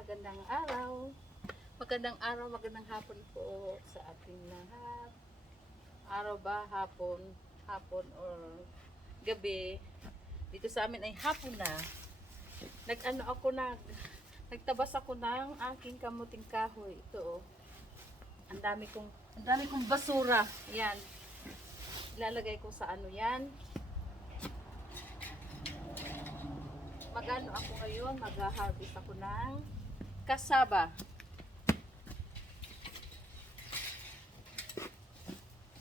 magandang araw. Magandang araw, magandang hapon po sa ating lahat. Araw ba, hapon, or gabi. Dito sa amin ay hapon na. Nagtabas ako ng aking kamuting kahoy. Ito oh. Ang dami kong basura. Yan. Ilalagay ko sa ano yan. Magano ako ngayon, mag-harvest ako ng kasaba.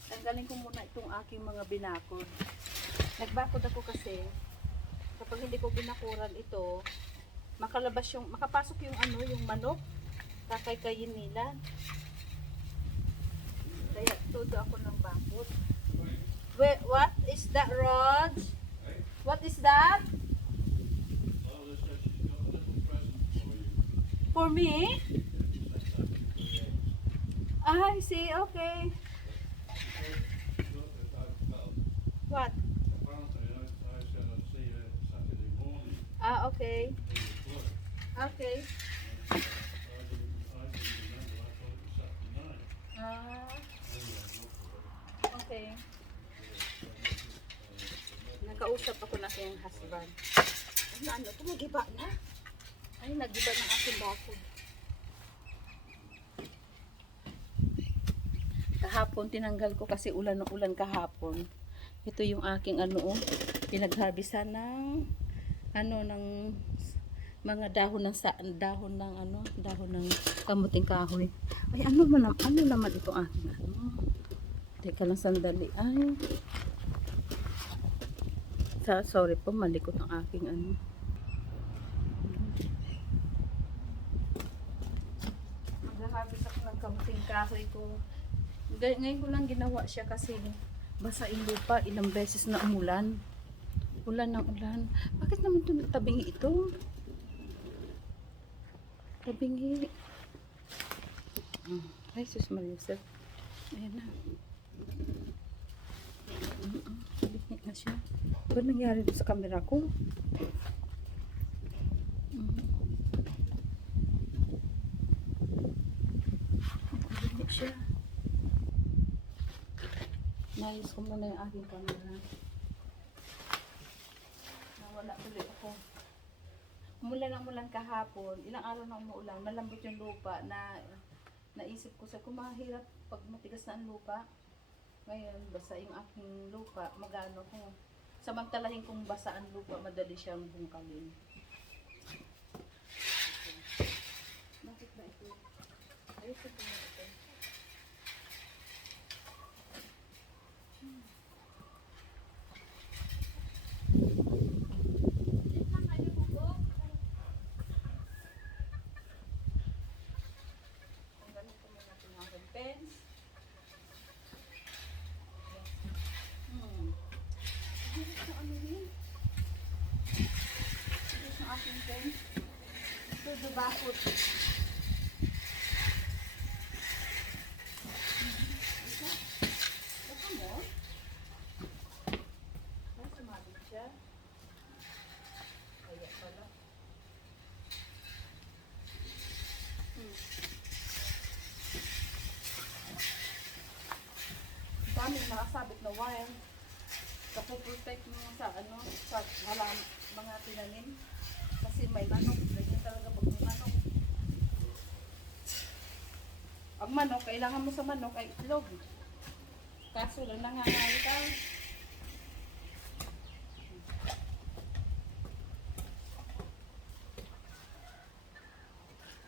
Tanggalin ko muna itong aking mga binakod. Nagbakod ako kasi kapag hindi ko binakuran ito, makapasok yung manok, kakaykayin nila. Kaya todo ako ng bakod. Wait, what is that, Rod? What is that? For me? I see, okay. What? Okay. Okay. Okay. Nakausap ako na sa yung husband. Ano, tumagiba na? Ay, nagiba ng aking bakod. Kahapon, tinanggal ko kasi ulan ng ulan kahapon. Ito yung aking pinagharbisan ng mga dahon ng kamuting kahoy. Ay, ano naman ito aking Teka lang sandali. Ay. Sorry po, malikot ang aking Mag-harvest ako ng kamuting kahoy ko. Ngayon ko lang ginawa siya kasi basa yung lupa, ilang beses na umulan. Ulan ng ulan. Bakit naman ito tabingi ito? Tabingi. Ay, sus Maria. Ayan na. Tabingi na siya. Ano nangyari sa camera ko? Tabingi siya. Nayos ko muna yung aking camera. Nawala tuloy ako. Umulan kahapon. Ilang araw na umuulan. Malambot yung lupa na naisip ko sa kumahirap pag matigas na ang lupa. Ngayon, basa yung aking lupa. Magano ko. Samantalahin kung basa ang lupa, madali siyang bungkalin. Bakit ba ito? Ayos ito na ito. Ito bakod. Ito mo? Ay, sumabit siya. Kaya pala. Daming nakasabit na wire. Kapoprotect mo sa mga tinanim. Kasi may manok. Ganyan talaga pag may manok. Ang manok, kailangan mo sa manok ay itlog. Kaso lang nangangalit ka.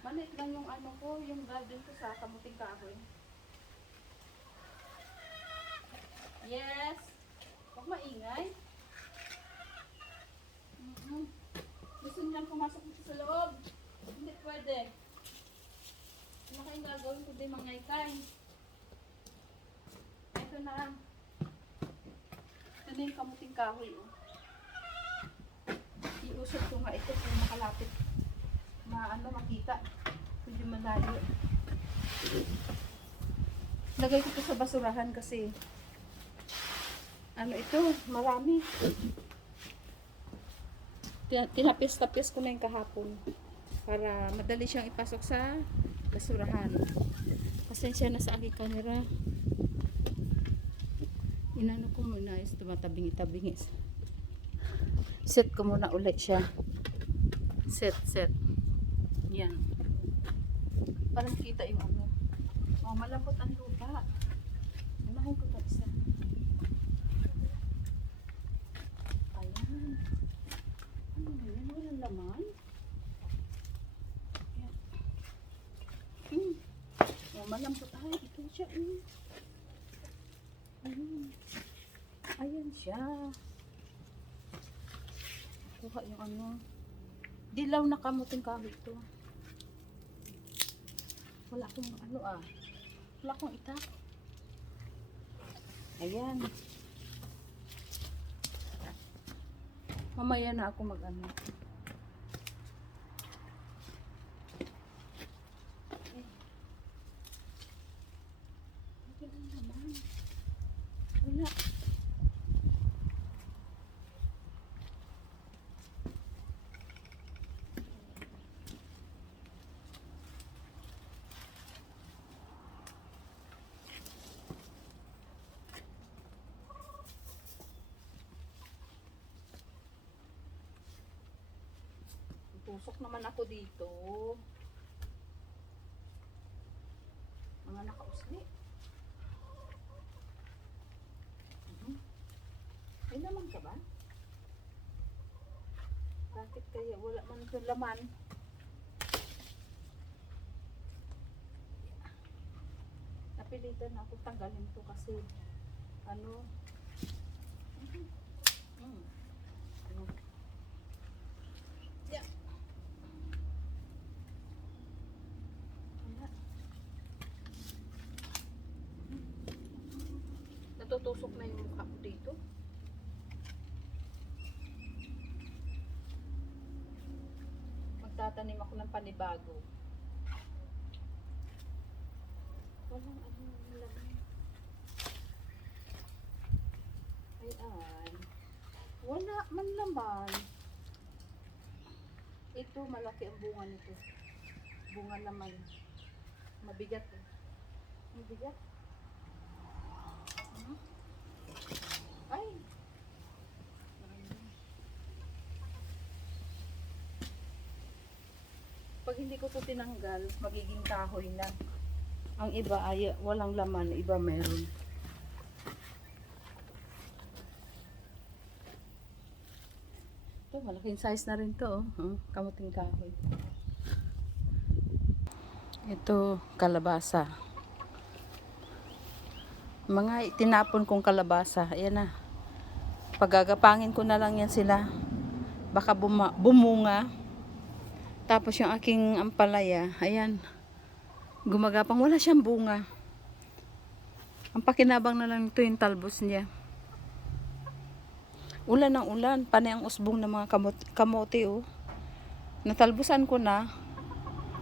Manit lang yung yung garden ko sa kamuting kahoy. Yes. Huwag maingay. Gusto nilang pumasok dito sa loob. Hindi pwede. Ano kayong gagawin kundi mangaykay? Ito na. Ito na yung kamuting kahoy. Iusap ko nga ito kung makalapit. Makita. Hindi malayo. Lagay ko ito sa basurahan kasi ito, marami. Tinapis-tapis ko na yung kahapon. para madali siyang ipasok sa basurahan. Pasensya na sa aking camera. Inano ko muna is tumatabingi-tabingi. Set ko muna ulit siya. Set. Yan. Para makita yung ano. Oh, malambot ang lupa. Unahin ko pa isa. Ayan. Ano yan? Walang laman? Ayan. Oh, malambot. Ay, ito siya. Ayan siya. Kuha yung ano. Dilaw na kamuting kahoy ito. Wala akong ano wala akong itak. Ayan. Mamaya na ako mag-ano. Wala. Tusok naman ako dito. Mga nakausli. Ay naman ka ba? Bakit kaya wala man ito laman? Napilitan ako tanggalin to kasi ano yeah. Natutusok na yung mukha ko dito. Magtatanim ako ng panibago. Walang ano laman. Ayan. Wala man laman. Ito malaki ang bunga nito. Bunga naman. Mabigat eh. Mabigat. Ay. Pag hindi ko ito tinanggal, magiging kahoy na. Ang iba ay walang laman, iba meron. Ito, malaking size na rin to. Kamuting kahoy. Ito, kalabasa. Mga tinapon kong kalabasa. Ayan na. Pagagapangin ko na lang yan sila. Baka bumunga. Tapos yung aking ampalaya, ayan. Gumagapang, wala siyang bunga. Ang pakinabang na lang ito yung talbos niya. Ulan ng ulan, panay ang usbong ng mga kamote oh. Natalbusan ko na.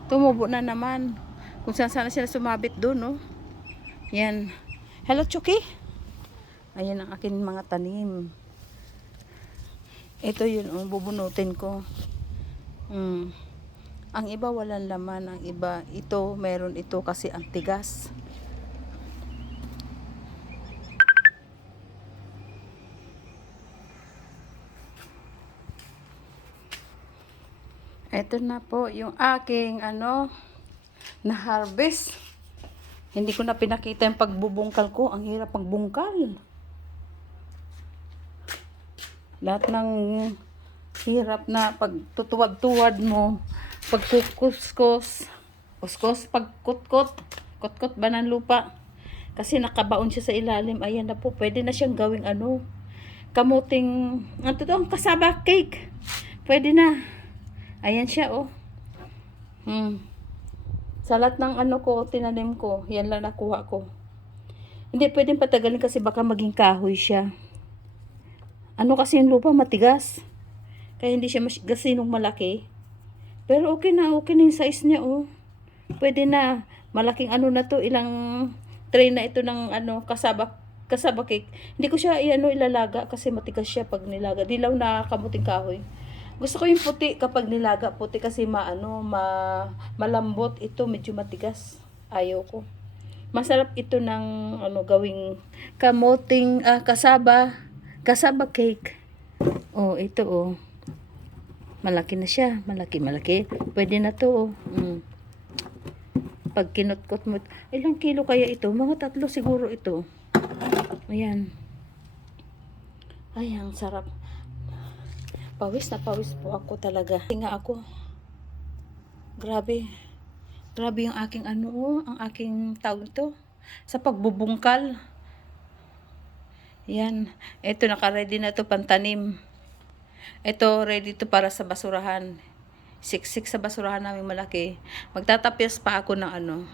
Tumubo na naman. Kung saan sana sila sumabit doon oh. Yan. Hello Chucky. Ayan ang aking mga tanim. Ito yun oh, bubunutin ko. Ang iba walang laman, ang iba ito, meron ito kasi ang tigas. Ito na po yung aking na harvest. Hindi ko na pinakita yung pagbubungkal ko. Ang hirap pagbungkal. Lahat ng hirap na pagtutuwad-tuwad mo. Pagkukuskos. Pagkutkot. Kutkot ba ng lupa? Kasi nakabaon siya sa ilalim. Ayan na po. Pwede na siyang gawing kamuting, ang kasaba cake. Pwede na. Ayan siya oh. Sa lahat ng ko, tinanim ko, yan lang nakuha ko. Hindi pwedeng patagalin kasi baka maging kahoy siya. Kasi yung lupa matigas. Kaya hindi siya gasinong malaki. Pero okay na yung size niya oh. Pwede na. Malaking na to, ilang tray na ito ng kasaba cake. Hindi ko siya ilalaga kasi matigas siya pag nilaga. Dilaw na kamuting kahoy. Gusto ko yung puti kapag nilaga puti kasi malambot. Ito medyo matigas. Ayaw ko. Masarap ito ng gawing kasaba cake. Oh, ito oh. Malaki na siya. Malaki. Pwede na to oh. Pag kinutkot mo. Ilang kilo kaya ito? Mga 3 siguro ito. Ayan. Ay, ang sarap. Pawis na pawis po ako talaga. Tinga ako. Grabe. Grabe yung aking ang aking tawag ito. Sa pagbubungkal. Yan. Ito, naka-ready na to pantanim. Ito, ready to para sa basurahan. Siksik sa basurahan namin malaki. Magtatapyas pa ako ng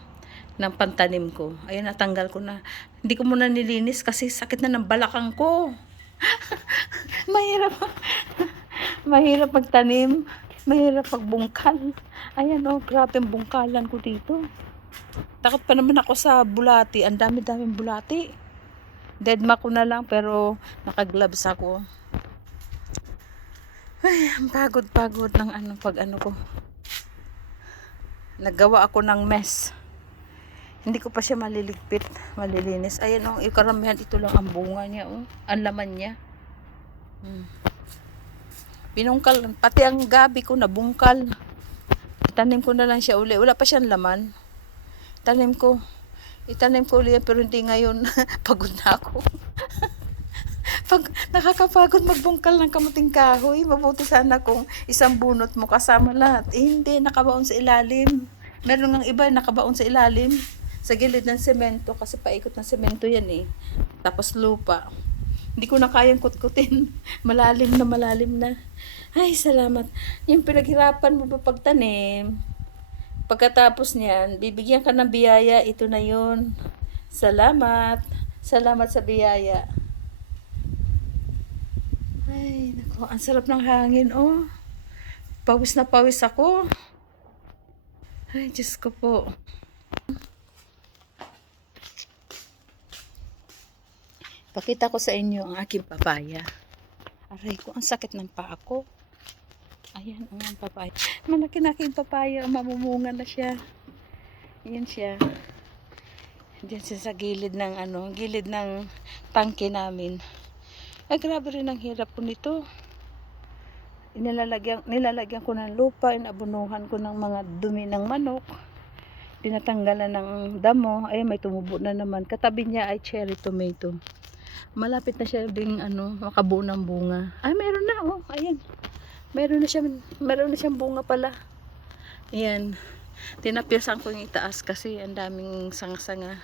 pantanim ko. Ayun, natanggal ko na. Hindi ko muna nilinis kasi sakit na ng balakang ko. Mahirap magtanim. Mahirap magbungkal. Ayan oh, grabe ang bungkalan ko dito. Takot pa naman ako sa bulati. Ang dami-daming bulati. Deadma ko na lang pero naka-gloves ako. Ay, ang pagod ng ko. Naggawa ako ng mess. Hindi ko pa siya malilinis. Ayan oh, karamihan ito lang ang bunga niya oh. Ang laman niya. Binungkal, pati ang gabi ko nabungkal. Itanim ko na lang siya uli. Wala pa siyang laman. Itanim ko uli pero hindi ngayon. Pagod na ako. Pag nakakapagod magbungkal ng kamuting kahoy, mabuti sana kung isang bunot mo kasama lahat. Hindi, nakabaon sa ilalim. Meron ng iba nakabaon sa ilalim. Sa gilid ng semento, kasi paikot ng semento yan eh. Tapos lupa. Hindi ko na kayang kutkutin. Malalim na. Ay, salamat. Yung pinaghirapan mo pa pagtanim, pagkatapos niyan, bibigyan ka ng biyaya, ito na yun. Salamat. Salamat sa biyaya. Ay, nako, ang sarap ng hangin, oh. Pawis na pawis ako. Ay, Diyos ko po. Pakita ko sa inyo ang aking papaya. Aray ko, ang sakit ng paa ko. Ayan, ang papaya. Malaki na aking papaya, mamumunga na siya. Ayan siya. Diyan siya sa gilid ng tangke namin. Ay, grabe rin ang hirap ko nito. Nilalagyan ko ng lupa, inabunuhan ko ng mga dumi ng manok. Tinatanggalan ng damo. Ay, may tumubo na naman. Katabi niya ay cherry tomato. Malapit na siya ding makabuo ng bunga. Ay, meron na oh. Ayan. Meron na siyang bunga pala. Ayan. Tinapyasan ko yung itaas kasi ang daming sanga-sanga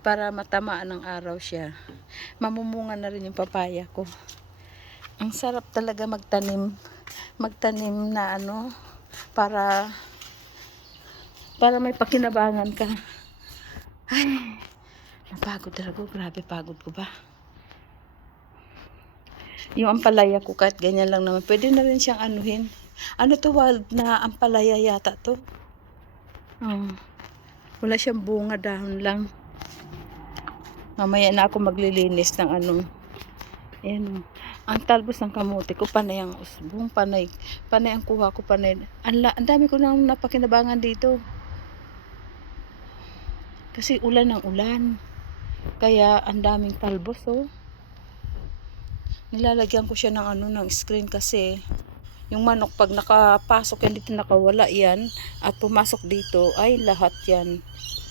para matamaan ng araw siya. Mamumunga na rin yung papaya ko. Ang sarap talaga magtanim na para may pakinabangan ka. Ay, napagod talaga. Grabe, pagod ko ba? Yung ampalaya ko kahit ganyan lang naman. Pwede na rin siyang anuhin. Ano to, wild na ampalaya yata to. Wala siyang bunga, dahon lang. Mamaya na ako maglilinis ng ayan, ang talbos ng kamote ko, panay ang usbong, panay ang kuha ko, panay. Ang dami ko nang napakinabangan dito. Kasi ulan ng ulan. Kaya ang daming talbos oh. Nilalagyan ko siya ng screen kasi yung manok pag nakapasok yan dito, nakawala yan at pumasok dito, ay lahat yan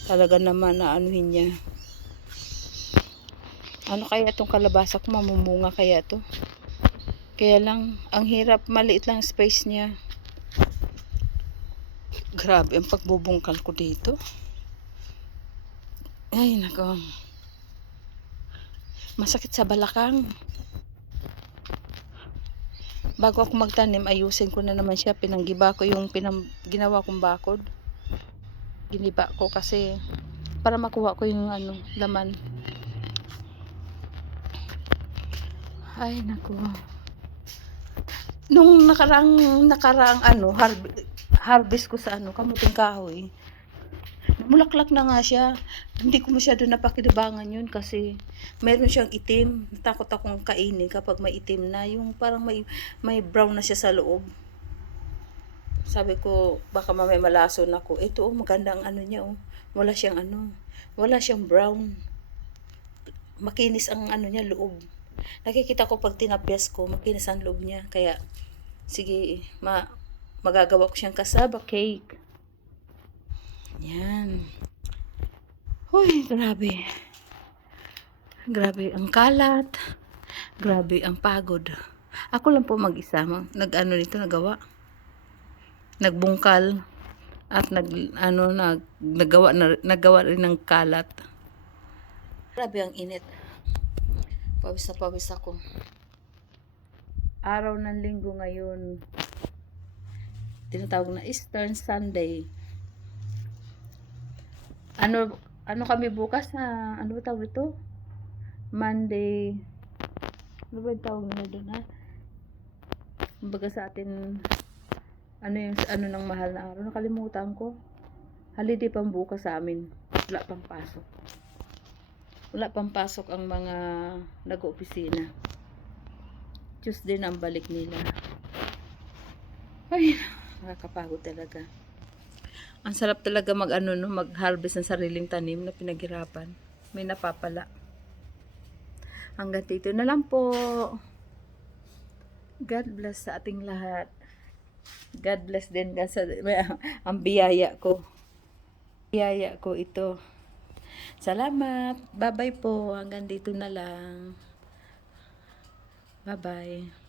talaga naman na anuhin niya. Ano kaya itong kalabasa ko, mamumunga kaya to? Kaya lang ang hirap, maliit lang space niya. Grabe ang pagbubungkal ko dito. Ay nako, masakit sa balakang. Bago ako magtanim, ayusin ko na naman siya. Pinanggiba ko yung ginawa kong bakod. Giniba ko kasi para makuha ko yung laman. Ay naku. Nung nakaraang harvest ko sa kamuting kahoy, mulaklak na nga siya. Hindi ko masyado napakinabangan yun kasi mayroon siyang itim. Natakot akong kainin kapag may itim na. Yung parang may brown na siya sa loob. Sabi ko, baka mamaya malason ako. Ito, oh, maganda ang ano niya, oh. Wala siyang wala siyang brown. Makinis ang ano niya, loob. Nakikita ko pag tinapyas ko, makinis ang loob niya. Kaya, sige, magagawa ko siyang kasaba cake. Yan. Uy, grabe. Grabe ang kalat. Grabe ang pagod. Ako lang po mag-isa. Nagawa. Nagbungkal. At naggawa rin ng kalat. Grabe ang init. Pawis na pawis ako. Araw ng linggo ngayon. Tinatawag na Eastern Sunday. Ano kami bukas na, ano ba tawag ito? Monday. Ano ba yung tawag nila doon, ha? Kumbaga sa atin, ano ng mahal na araw? Nakalimutan ko. Holiday pang bukas sa amin. Wala pang pasok. Wala pang pasok ang mga nag-opisina. Tuesday na ang balik nila. Ay, nakakapagod talaga. Ang sarap talaga mag-harvest ng sariling tanim na pinaghirapan. May napapala. Hanggang dito na lang po. God bless sa ating lahat. God bless din kasi ang biyaya ko. Biyaya ko ito. Salamat. Bye-bye po. Hanggang dito na lang. Bye-bye.